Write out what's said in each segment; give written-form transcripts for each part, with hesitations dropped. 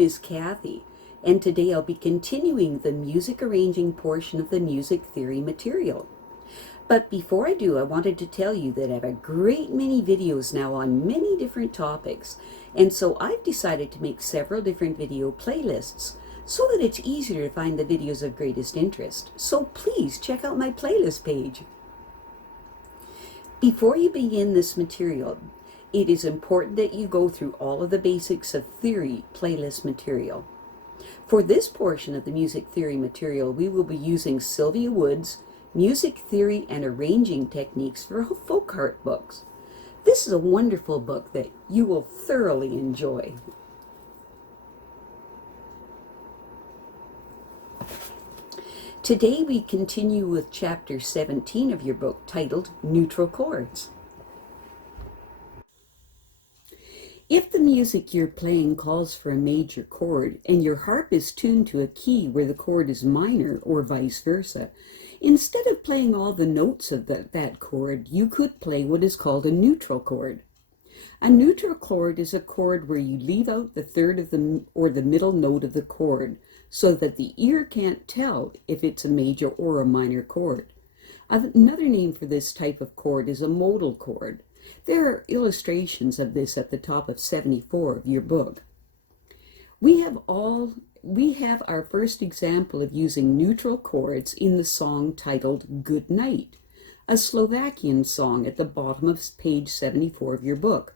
name is Kathy, and today I'll be continuing the music arranging portion of the music theory material. But before I do, I wanted to tell you that I have a great many videos now on many different topics, and so I've decided to make several different video playlists so that it's easier to find the videos of greatest interest. So please check out my playlist page. Before you begin this material, it is important that you go through all of the basics of theory playlist material. For this portion of the music theory material, we will be using Sylvia Woods' Music Theory and Arranging Techniques for Folk Harp books. This is a wonderful book that you will thoroughly enjoy. Today we continue with chapter 17 of your book titled Neutral Chords. If the music you're playing calls for a major chord and your harp is tuned to a key where the chord is minor or vice versa, instead of playing all the notes of that chord, you could play what is called a neutral chord. A neutral chord is a chord where you leave out the third of the middle note of the chord so that the ear can't tell if it's a major or a minor chord. Another name for this type of chord is a modal chord. There are illustrations of this at the top of 74 of your book. We have our first example of using neutral chords in the song titled Good Night, a Slovakian song at the bottom of page 74 of your book.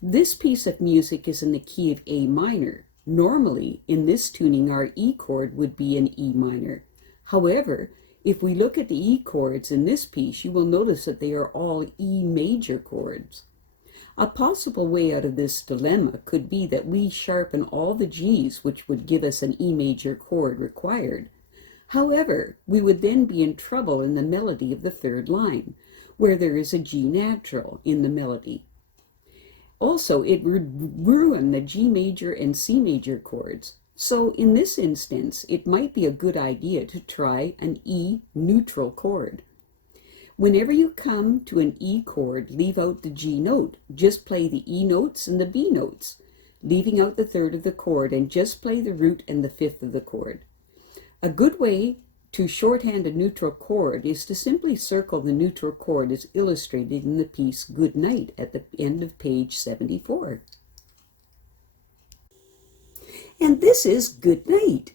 This piece of music is in the key of A minor. Normally, in this tuning, our E chord would be an E minor. However, if we look at the E chords in this piece, you will notice that they are all E major chords. A possible way out of this dilemma could be that we sharpen all the G's, which would give us an E major chord required. However, we would then be in trouble in the melody of the third line, where there is a G natural in the melody. Also, it would ruin the G major and C major chords. So in this instance, it might be a good idea to try an E neutral chord. Whenever you come to an E chord, leave out the G note. Just play the E notes and the B notes, leaving out the third of the chord, and just play the root and the fifth of the chord. A good way to shorthand a neutral chord is to simply circle the neutral chord as illustrated in the piece Good Night at the end of page 74. And this is Good Night.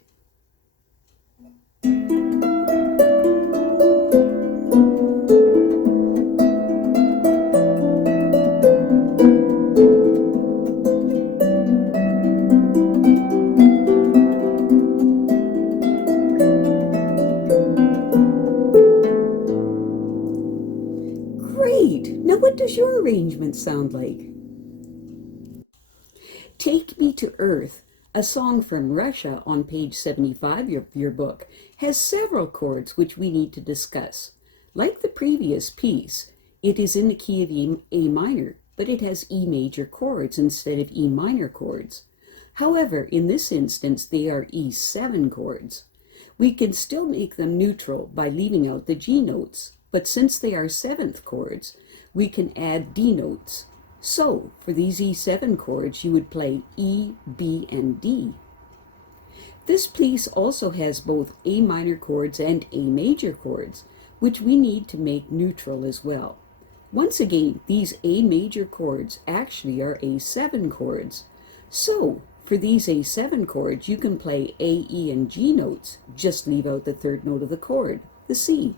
Great! Now what does your arrangement sound like? Take Me to Earth, a song from Russia on page 75 of your book, has several chords which we need to discuss. Like the previous piece, it is in the key of A minor, but it has E major chords instead of E minor chords. However, in this instance, they are E7 chords. We can still make them neutral by leaving out the G notes, but since they are seventh chords, we can add D notes. So, for these E7 chords, you would play E, B, and D. This piece also has both A minor chords and A major chords, which we need to make neutral as well. Once again, these A major chords actually are A7 chords. So, for these A7 chords, you can play A, E, and G notes. Just leave out the third note of the chord, the C.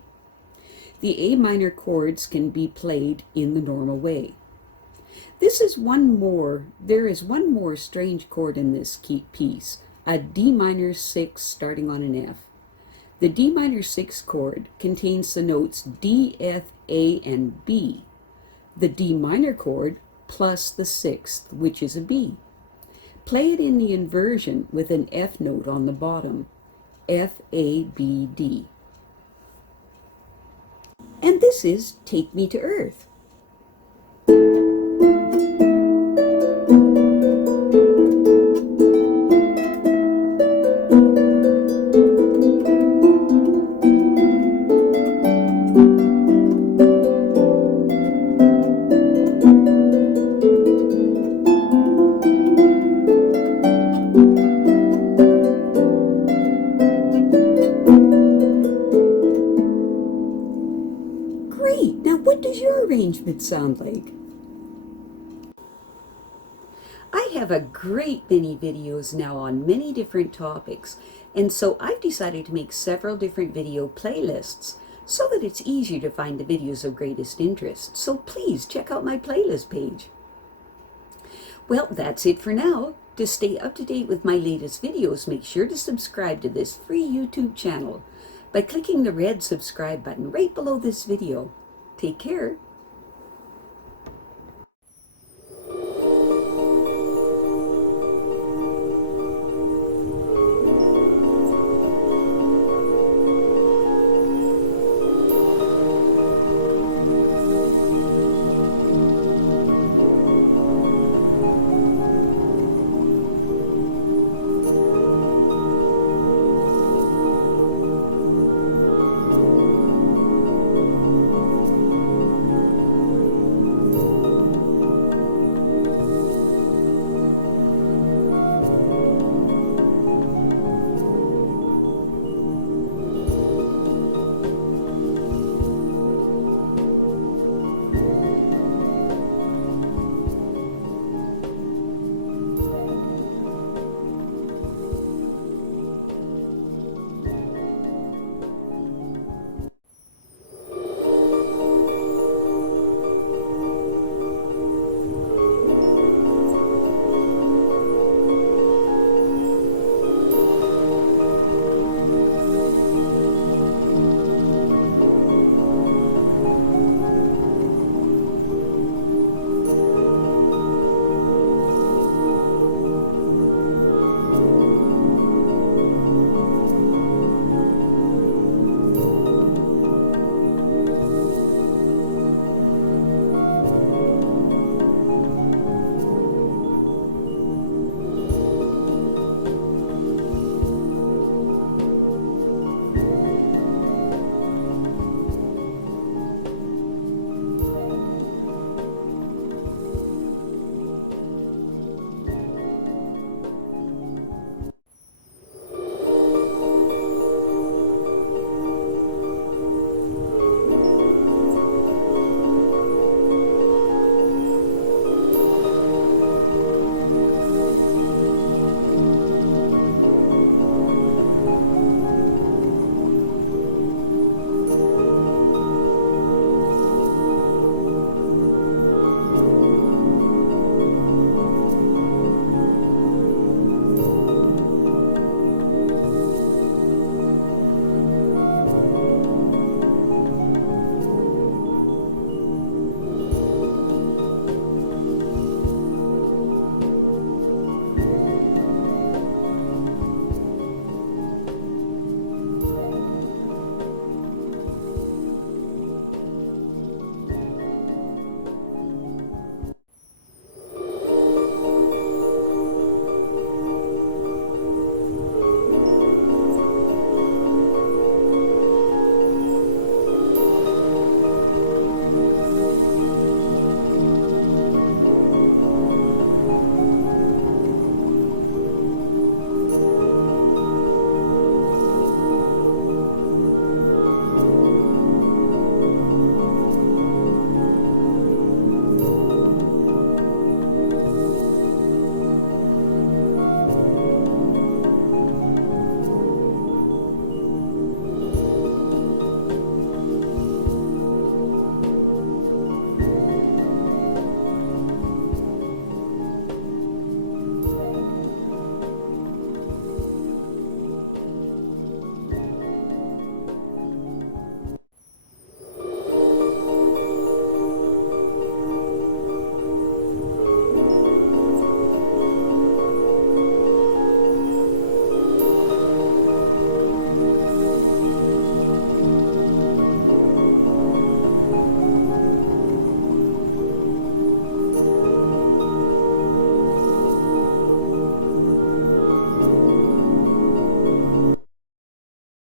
The A minor chords can be played in the normal way. There is one more strange chord in this piece, a D minor 6 starting on an F. The D minor 6 chord contains the notes D, F, A, and B. The D minor chord plus the sixth, which is a B. Play it in the inversion with an F note on the bottom, F, A, B, D. And this is Take Me to Earth. arrangements sound like. I have a great many videos now on many different topics, and so I've decided to make several different video playlists so that it's easier to find the videos of greatest interest. So please check out my playlist page. Well, that's it for now. To stay up to date with my latest videos, make sure to subscribe to this free YouTube channel by clicking the red subscribe button right below this video. Take care.